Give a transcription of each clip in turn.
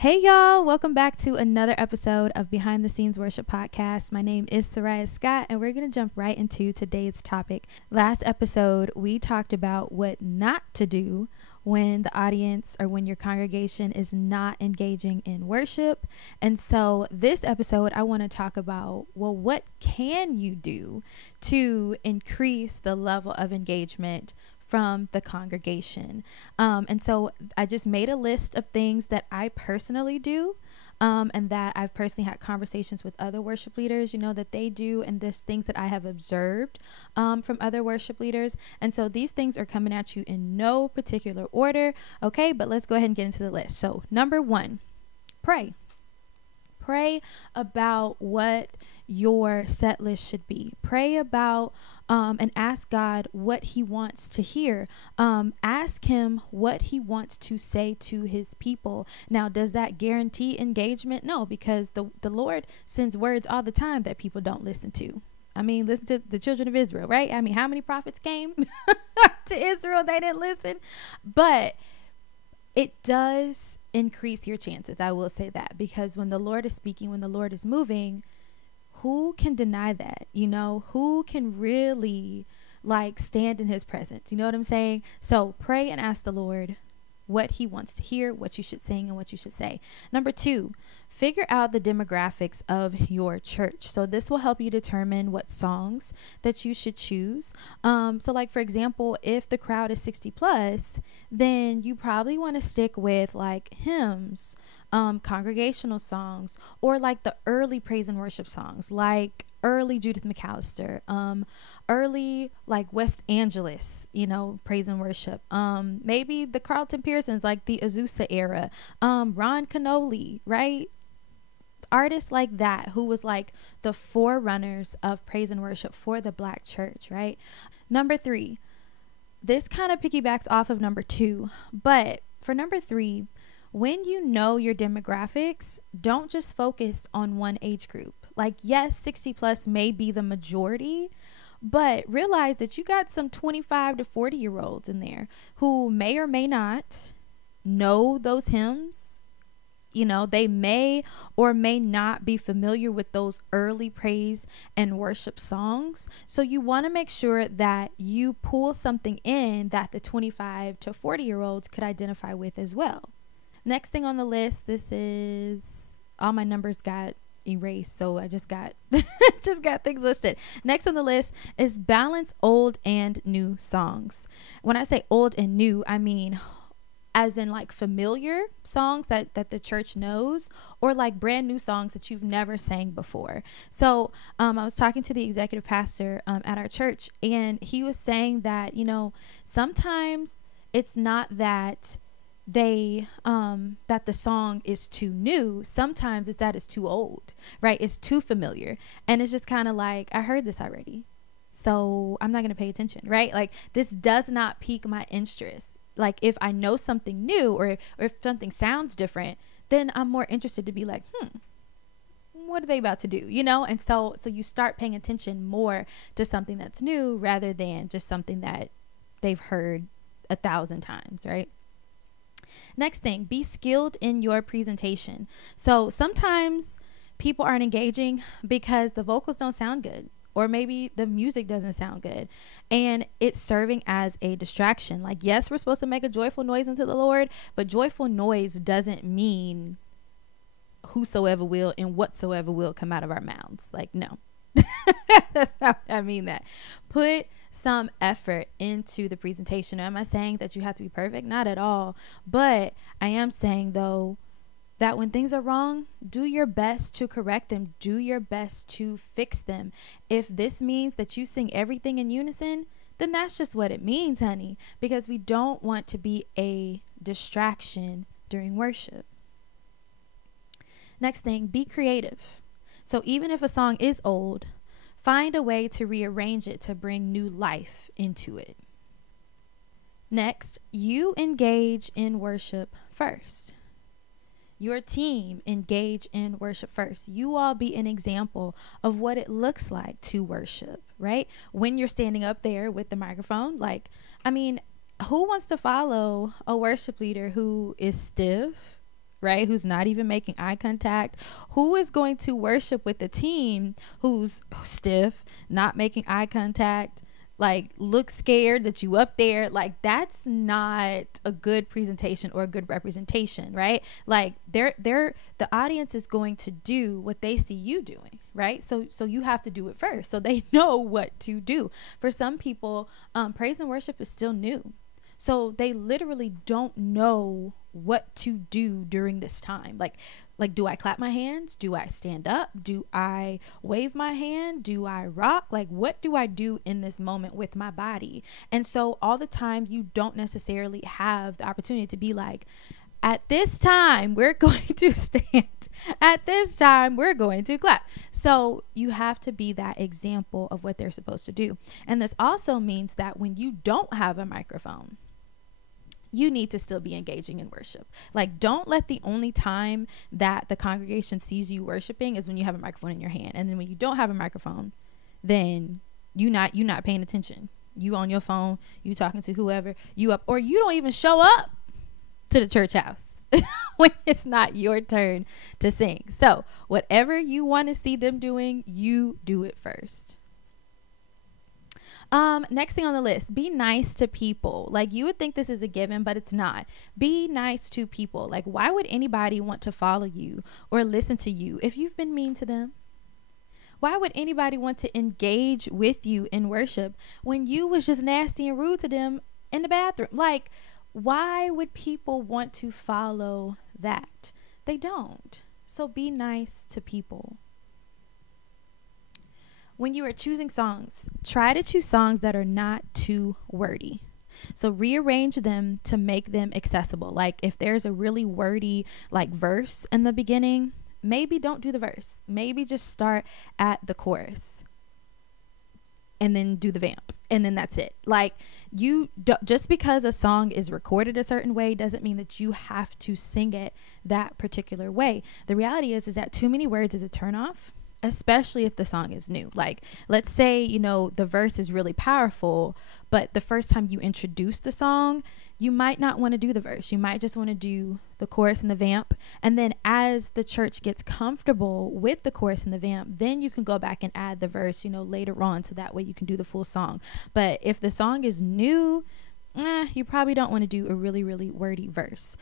Hey y'all, welcome back to another episode of Behind the Scenes Worship Podcast. My name is Soraya Scott and we're going to jump right into today's topic. Last episode, we talked about what not to do when the audience or when your congregation is not engaging in worship. And so this episode, I want to talk about, well, what can you do to increase the level of engagement from the congregation? And so I just made a list of things that I personally do, and that I've personally had conversations with other worship leaders, that they do, and there's things that I have observed from other worship leaders. And so these things are coming at you in no particular order. Okay, but let's go ahead and get into the list. So number one, pray. Pray about what your set list should be. Pray about and ask God what he wants to hear. Ask him what he wants to say to his people. Now, does that guarantee engagement? No, because the Lord sends words all the time that people don't listen to. I mean, listen to the children of Israel, right? I mean, how many prophets came to Israel? They didn't listen. But it does increase your chances. I will say that, because when the Lord is speaking, when the Lord is moving, who can deny that? Who can really stand in his presence? You know what I'm saying? So pray and ask the Lord what he wants to hear, what you should sing and what you should say. Number two, figure out the demographics of your church. So this will help you determine what songs that you should choose. So like, for example, if the crowd is 60 plus, then you probably want to stick with hymns, congregational songs, or the early praise and worship songs, like early Judith McAllister, early West Angeles, praise and worship. Maybe the Carlton Pearsons, like the Azusa era, Ron Canoli, right? Artists like that, who was the forerunners of praise and worship for the Black church, right? Number three, this kind of piggybacks off of number two, but for number three, when you know your demographics, don't just focus on one age group. Yes, 60 plus may be the majority, but realize that you got some 25 to 40-year-olds in there who may or may not know those hymns. They may or may not be familiar with those early praise and worship songs. So you want to make sure that you pull something in that the 25 to 40-year-olds could identify with as well. Next thing on the list, this is, all my numbers got erased, so I just got things listed. Next on the list is balance old and new songs. When I say old and new, I mean as in familiar songs that the church knows, or brand new songs that you've never sang before. So I was talking to the executive pastor at our church, and he was saying that sometimes it's not that that the song is too new. Sometimes it's that it's too old, right? It's too familiar, and it's just kind of I heard this already, so I'm not going to pay attention, right? This does not pique my interest. If I know something new, or if something sounds different, then I'm more interested to be what are they about to do, and so you start paying attention more to something that's new rather than just something that they've heard 1,000 times, right? Next thing, be skilled in your presentation. So sometimes people aren't engaging because the vocals don't sound good, or maybe the music doesn't sound good, and it's serving as a distraction. Yes, we're supposed to make a joyful noise unto the Lord, but joyful noise doesn't mean whosoever will and whatsoever will come out of our mouths. No. That's not what I mean. That put some effort into the presentation. Now, am I saying that you have to be perfect? Not at all. But I am saying, though, that when things are wrong, do your best to correct them. Do your best to fix them. If this means that you sing everything in unison, then that's just what it means, honey, because we don't want to be a distraction during worship. Next thing, be creative. So even if a song is old, find a way to rearrange it to bring new life into it. Next, you engage in worship first. Your team engage in worship first. You all be an example of what it looks like to worship, right? When you're standing up there with the microphone, who wants to follow a worship leader who is stiff, right? Who's not even making eye contact? Who is going to worship with the team who's stiff, not making eye contact, like look scared that you up there? Like, that's not a good presentation or a good representation, right? Like, the audience is going to do what they see you doing, right? So you have to do it first so they know what to do. For some people, praise and worship is still new, so they literally don't know what to do during this time. Like, do I clap my hands? Do I stand up? Do I wave my hand? Do I rock? Like, what do I do in this moment with my body? And so all the time you don't necessarily have the opportunity to be like, at this time we're going to stand, at this time we're going to clap. So you have to be that example of what they're supposed to do. And this also means that when you don't have a microphone, you need to still be engaging in worship. Like, don't let the only time that the congregation sees you worshiping is when you have a microphone in your hand. And then when you don't have a microphone, then you're not paying attention. You on your phone, you talking to whoever, you up, or you don't even show up to the church house when it's not your turn to sing. So whatever you want to see them doing, you do it first. Next thing on the list, be nice to people. Like, you would think this is a given, but it's not. Be nice to people. Like, why would anybody want to follow you or listen to you if you've been mean to them? Why would anybody want to engage with you in worship when you was just nasty and rude to them in the bathroom? Like, why would people want to follow that? They don't. So be nice to people. When you are choosing songs, try to choose songs that are not too wordy. So rearrange them to make them accessible. Like, if there's a really wordy like verse in the beginning, maybe don't do the verse. Maybe just start at the chorus and then do the vamp, and then that's it. Like, just because a song is recorded a certain way doesn't mean that you have to sing it that particular way. The reality is that too many words is a turnoff, especially if the song is new. Like, let's say, the verse is really powerful, but the first time you introduce the song, you might not want to do the verse. You might just want to do the chorus and the vamp. And then as the church gets comfortable with the chorus and the vamp, then you can go back and add the verse, later on. So that way you can do the full song. But if the song is new, you probably don't want to do a really, really wordy verse.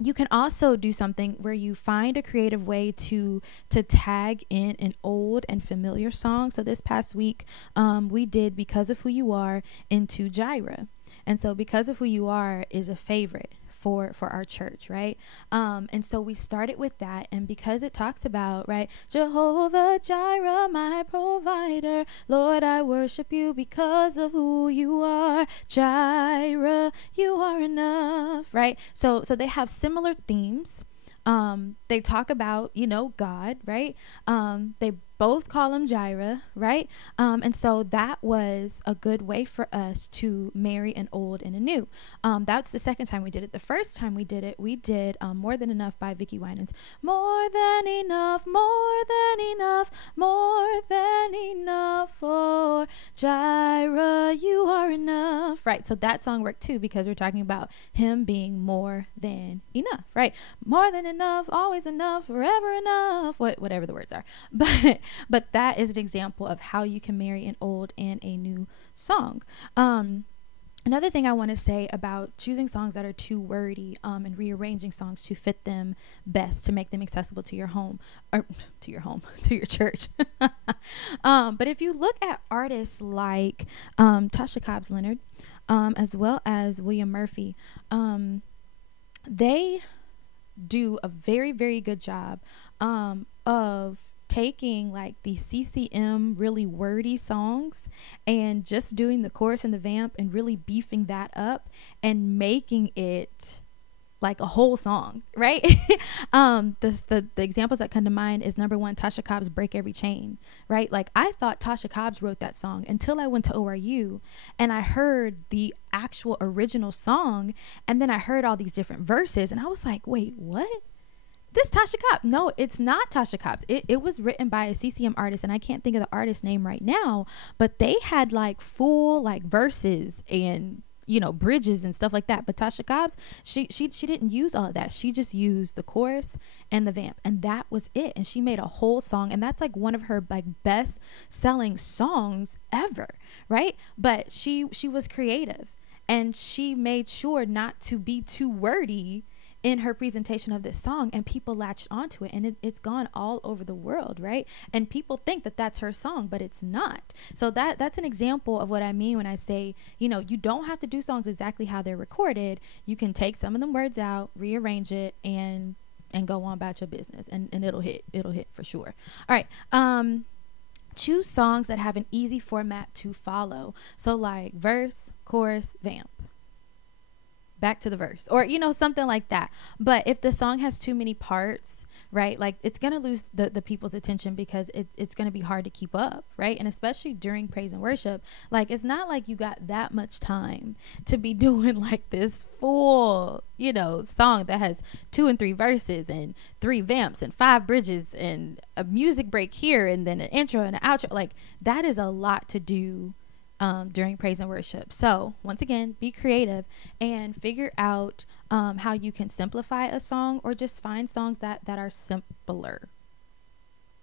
You can also do something where you find a creative way to tag in an old and familiar song. So this past week, we did Because of Who You Are into Jireh. And so Because of Who You Are is a favorite for our church, right? And so we started with that, and because it talks about, right, Jehovah Jireh, my provider, Lord, I worship you because of who you are, Jireh, you are enough, right? So they have similar themes. They talk about, God, right? They both call him Jireh, right? And so that was a good way for us to marry an old and a new. That's the second time we did it. The first time we did More Than Enough by Vicki Winans. More than enough, more than enough, more than enough for Jireh, you are enough, right? So that song worked too, because we're talking about him being more than enough, right? More than enough, always enough, forever enough, whatever the words are. But that is an example of how you can marry an old and a new song. Another thing I want to say about choosing songs that are too wordy, and rearranging songs to fit them best, to make them accessible to your home, or to your church. But if you look at artists like Tasha Cobbs Leonard, as well as William Murphy, they do a very, very good job of taking like the CCM really wordy songs and just doing the chorus and the vamp and really beefing that up and making it like a whole song, right? The examples that come to mind is number one, Tasha Cobbs' Break Every Chain, right? Like, I thought Tasha Cobbs wrote that song until I went to ORU and I heard the actual original song, and then I heard all these different verses and I was like, wait, what? This Tasha Cobbs? No, it's not Tasha Cobbs. It was written by a CCM artist, and I can't think of the artist's name right now, but they had like full like verses and bridges and stuff like that. But Tasha Cobbs, she didn't use all of that. She just used the chorus and the vamp, and that was it. And she made a whole song, and that's like one of her like best selling songs ever, right? But she was creative, and she made sure not to be too wordy in her presentation of this song, and people latched onto it, and it's gone all over the world, right? And people think that that's her song, but it's not. So that's an example of what I mean when I say, you don't have to do songs exactly how they're recorded. You can take some of them words out, rearrange it, and go on about your business, and it'll hit for sure. All right. Choose songs that have an easy format to follow. So like verse, chorus, vamp, back to the verse, or something like that. But if the song has too many parts, right, like it's gonna lose the people's attention, because it's gonna be hard to keep up, right? And especially during praise and worship, like it's not like you got that much time to be doing like this full song that has 2 and 3 verses and 3 vamps and 5 bridges and a music break here and then an intro and an outro. Like that is a lot to do during praise and worship. So once again, be creative and figure out how you can simplify a song, or just find songs that are simpler.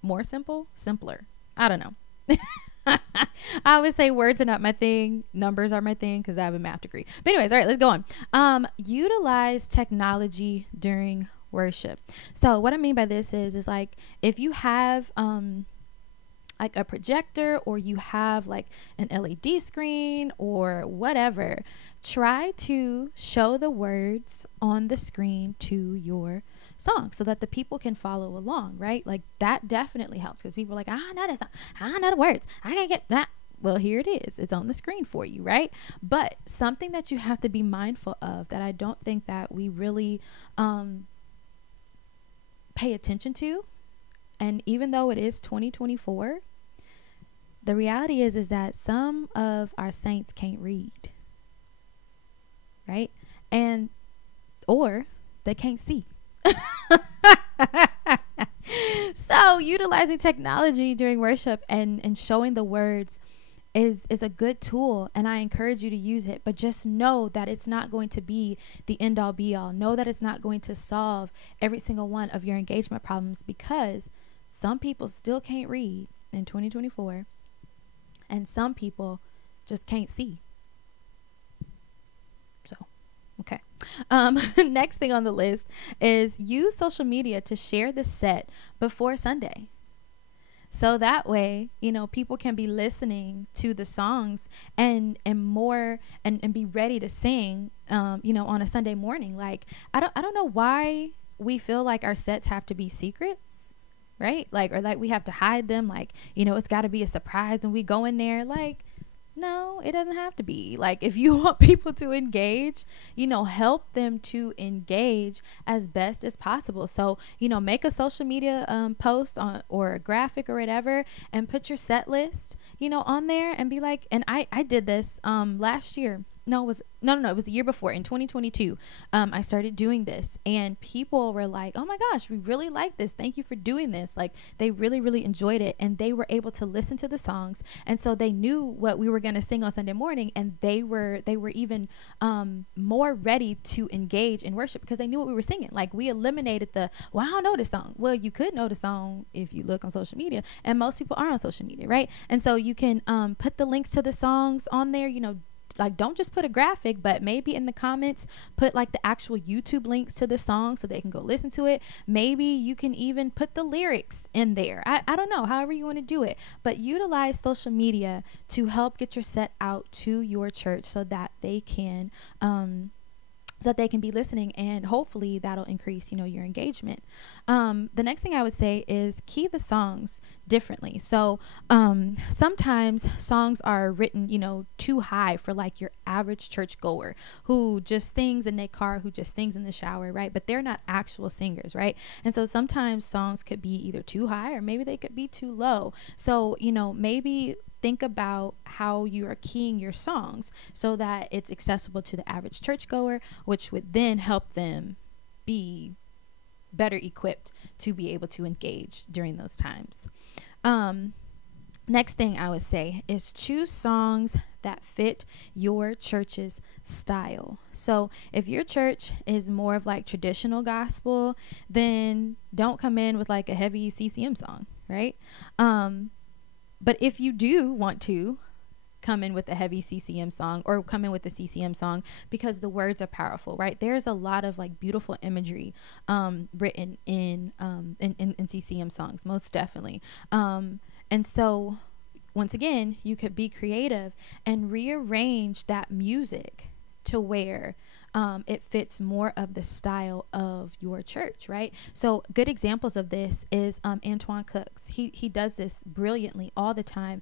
More simple? Simpler. I don't know. I always say words are not my thing. Numbers are my thing because I have a math degree. But anyways, all right, let's go on. Utilize technology during worship. So what I mean by this is like if you have like a projector, or you have like an LED screen or whatever, try to show the words on the screen to your song so that the people can follow along, right? Like that definitely helps, because people are like, I know the words, I can't get that. Well, here it is. It's on the screen for you, right? But something that you have to be mindful of, that I don't think that we really pay attention to, and even though it is 2024, the reality is that some of our saints can't read, right? Or they can't see. So utilizing technology during worship and showing the words is a good tool, and I encourage you to use it. But just know that it's not going to be the end all be all. Know that it's not going to solve every single one of your engagement problems, because some people still can't read in 2024. And some people just can't see. So, okay. Next thing on the list is use social media to share the set before Sunday. So that way, people can be listening to the songs and be ready to sing, on a Sunday morning. Like, I don't know why we feel like our sets have to be secrets. Right? Like, or like we have to hide them. Like, it's got to be a surprise when we go in there. Like, no, it doesn't have to be. Like, if you want people to engage, help them to engage as best as possible. So, make a social media post on, or a graphic or whatever, and put your set list, on there, and be like, and I did this last year. No, it was the year before, in 2022. I started doing this, and people were like, oh my gosh, we really like this. Thank you for doing this. Like, they really, really enjoyed it, and they were able to listen to the songs. And so they knew what we were going to sing on Sunday morning, and they were even more ready to engage in worship, because they knew what we were singing. Like, we eliminated well, I don't know this song. Well, you could know the song if you look on social media, and most people are on social media, right? And so you can put the links to the songs on there. Like, don't just put a graphic, but maybe in the comments put like the actual YouTube links to the song so they can go listen to it. Maybe you can even put the lyrics in there. I don't know, however you want to do it, but utilize social media to help get your set out to your church so that they can be listening, and hopefully that'll increase, your engagement. The next thing I would say is key the songs differently. So sometimes songs are written, too high for like your average church goer who just sings in their car, who just sings in the shower, right? But they're not actual singers, right? And so sometimes songs could be either too high, or maybe they could be too low. So, maybe think about how you are keying your songs so that it's accessible to the average churchgoer, which would then help them be better equipped to be able to engage during those times. Next thing I would say is choose songs that fit your church's style. So if your church is more of like traditional gospel, then don't come in with like a heavy CCM song, right? But if you do want to come in with a heavy CCM song, or come in with a CCM song because the words are powerful, right? There's a lot of like beautiful imagery written in CCM songs, most definitely. And so once again, you could be creative and rearrange that music to where it fits more of the style of your church, right? So good examples of this is Antoine Cooks. He does this brilliantly all the time.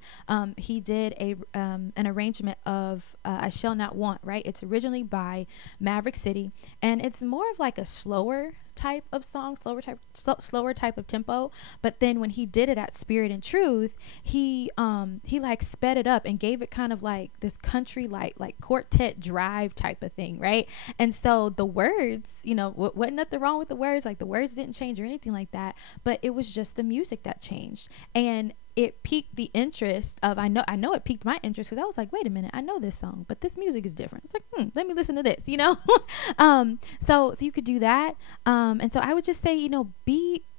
He did an arrangement of I Shall Not Want, right? It's originally by Maverick City, and it's more of like a slower type of song, slower type of tempo. But then when he did it at Spirit and Truth, he like sped it up and gave it kind of like this country like quartet drive type of thing, right? And so the words, you know, wasn't nothing wrong with the words, like the words didn't change or anything like that, but it was just the music that changed. And it piqued the interest of, I know it piqued my interest, because I was like, wait a minute, I know this song, but this music is different. It's like, let me listen to this, you know. So you could do that. And so I would just say, you know,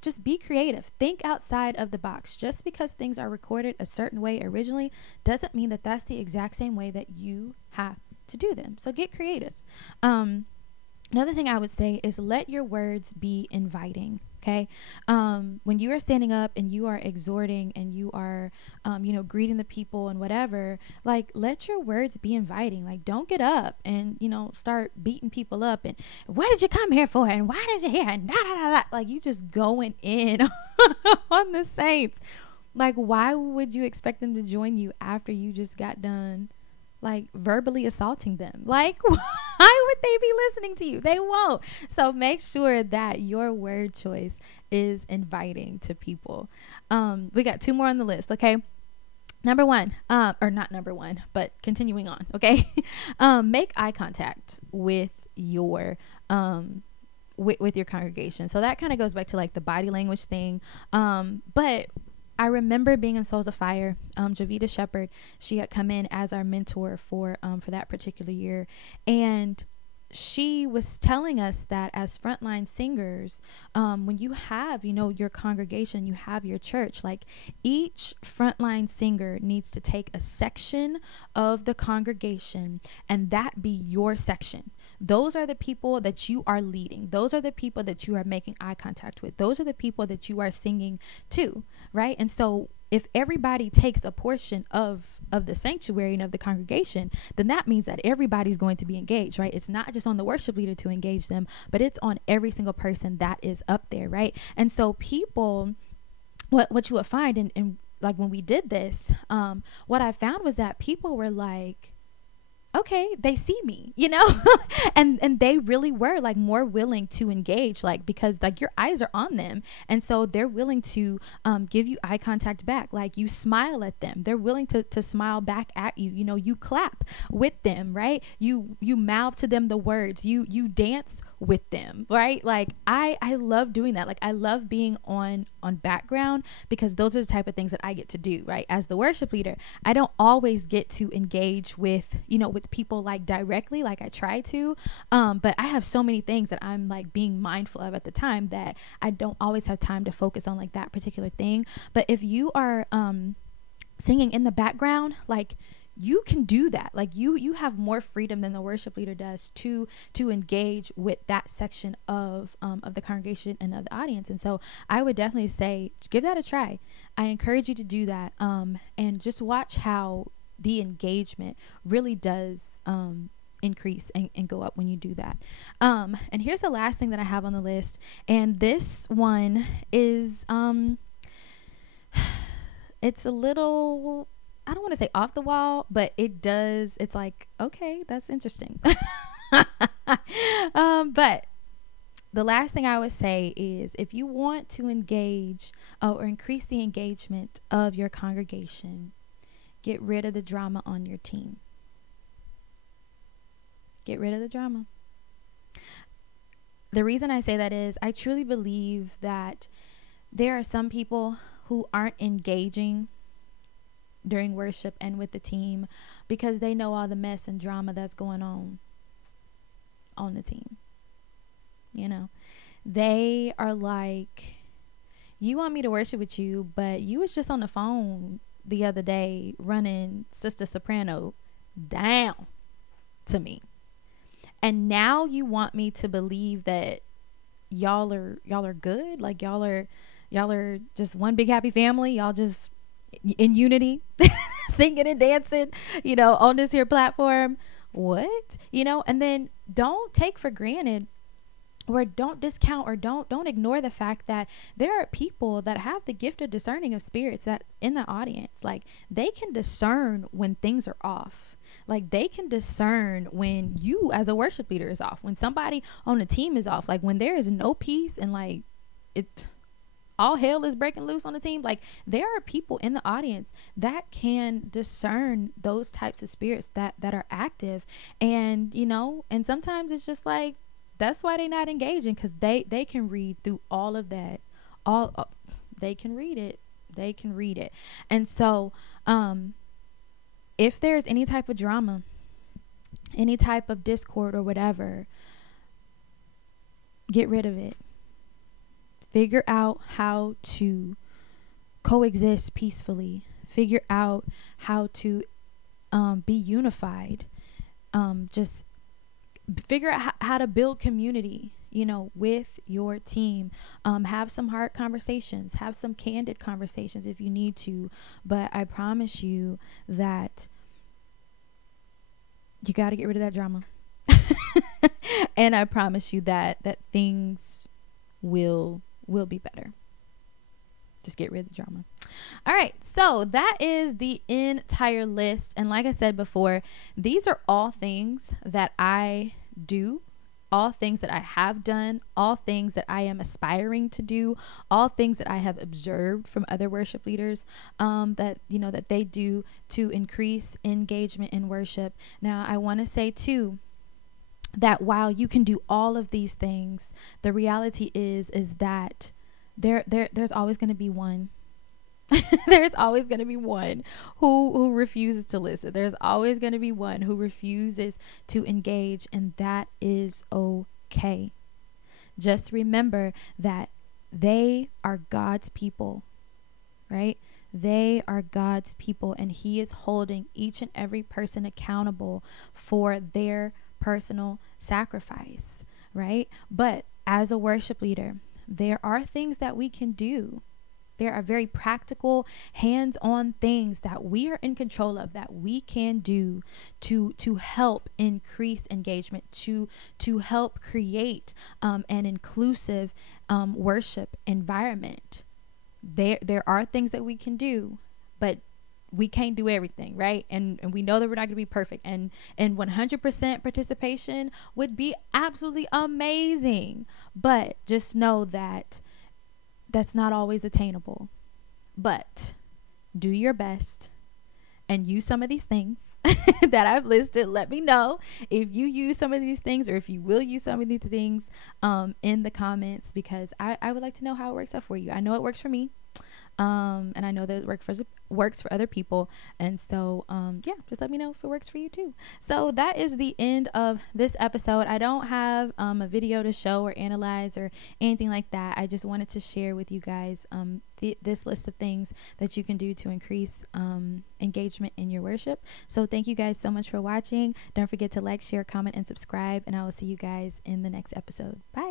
just be creative, think outside of the box. Just because things are recorded a certain way originally doesn't mean that that's the exact same way that you have to do them. So get creative. Another thing I would say is let your words be inviting. Okay. When you are standing up and you are exhorting and you are, you know, greeting the people and whatever, like, let your words be inviting. Like, don't get up and, you know, start beating people up and what did you come here for? And why did you hear? And da, da, da, da. Like, you just going in on the saints. Like, why would you expect them to join you after you just got done like verbally assaulting them? Like, why would they be listening to you? They won't. So make sure that your word choice is inviting to people. We got 2 more on the list. Okay. Number 1, or not number 1, but continuing on. Okay. Make eye contact with your, with your congregation. So that kind of goes back to like the body language thing. But I remember being in Souls of Fire. Javita Shepherd, she had come in as our mentor for that particular year, and she was telling us that as frontline singers, when you have, you know, your congregation, you have your church, like each frontline singer needs to take a section of the congregation and that be your section. Those are the people that you are leading. Those are the people that you are making eye contact with. Those are the people that you are singing to, right? And so if everybody takes a portion of the sanctuary and of the congregation, then that means that everybody's going to be engaged, right? It's not just on the worship leader to engage them, but it's on every single person that is up there, right? And so people, what you will find, and like when we did this, what I found was that people were like, okay, they see me, you know, and they really were like more willing to engage, like, because like your eyes are on them. And so they're willing to give you eye contact back. Like, you smile at them. They're willing to smile back at you. You know, you clap with them, right? You mouth to them the words, you dance with them, right? Like I love doing that. Like, I love being on background, because those are the type of things that I get to do, right? As the worship leader, I don't always get to engage with, you know, with people like directly, like I try to, but I have so many things that I'm like being mindful of at the time that I don't always have time to focus on like that particular thing. But if you are singing in the background, like, you can do that. Like, you have more freedom than the worship leader does to engage with that section of the congregation and of the audience. And so I would definitely say, give that a try. I encourage you to do that, and just watch how the engagement really does increase and go up when you do that. And here's the last thing that I have on the list, and this one is it's a little, I don't want to say off the wall, but it's like, okay, that's interesting. But the last thing I would say is, if you want to engage or increase the engagement of your congregation, get rid of the drama on your team. Get rid of the drama. The reason I say that is, I truly believe that there are some people who aren't engaging during worship and with the team because they know all the mess and drama that's going on. on the team. You know, they are like, you want me to worship with you, but you was just on the phone the other day running Sister Soprano down to me. And now you want me to believe that y'all are good, like y'all are just one big happy family, y'all just in unity, singing and dancing, on this here platform. What? And then don't take for granted, or don't discount, or don't ignore the fact that there are people that have the gift of discerning of spirits that in the audience, like they can discern when things are off. Like they can discern when you as a worship leader is off, when somebody on the team is off, like when there is no peace and like all hell is breaking loose on the team. Like there are people in the audience that can discern those types of spirits that are active. And and sometimes it's just like, that's why they're not engaging, because they can read through all of that. They can read it. And so if there's any type of drama, any type of discord or whatever, get rid of it. Figure out how to coexist peacefully. Figure out how to be unified. Just figure out how to build community, with your team. Have some hard conversations, have some candid conversations if you need to, but I promise you that you got to get rid of that drama. And I promise you that things will be better. Just get rid of the drama. All right, so that is the entire list. And like I said before, these are all things that I do, all things that I have done, all things that I am aspiring to do, all things that I have observed from other worship leaders, that they do to increase engagement in worship. Now, I want to say too, that while you can do all of these things, the reality is that there's always going to be one. There's always going to be one who refuses to listen. There's always going to be one who refuses to engage, and that is okay. Just remember that they are God's people, right? They are God's people, and He is holding each and every person accountable for their personal sacrifice, right? But as a worship leader, there are things that we can do. There are very practical, hands-on things that we are in control of, that we can do to help increase engagement, to help create an inclusive worship environment. There are things that we can do, but we can't do everything, right? And we know that we're not going to be perfect. And 100% participation would be absolutely amazing. But just know that that's not always attainable. But do your best and use some of these things that I've listed. Let me know if you use some of these things, or if you will use some of these things in the comments, because I would like to know how it works out for you. I know it works for me. And I know that it works for other people. And so, yeah, just let me know if it works for you too. So that is the end of this episode. I don't have a video to show or analyze or anything like that. I just wanted to share with you guys this list of things that you can do to increase engagement in your worship. So thank you guys so much for watching. Don't forget to like, share, comment, and subscribe. And I will see you guys in the next episode. Bye.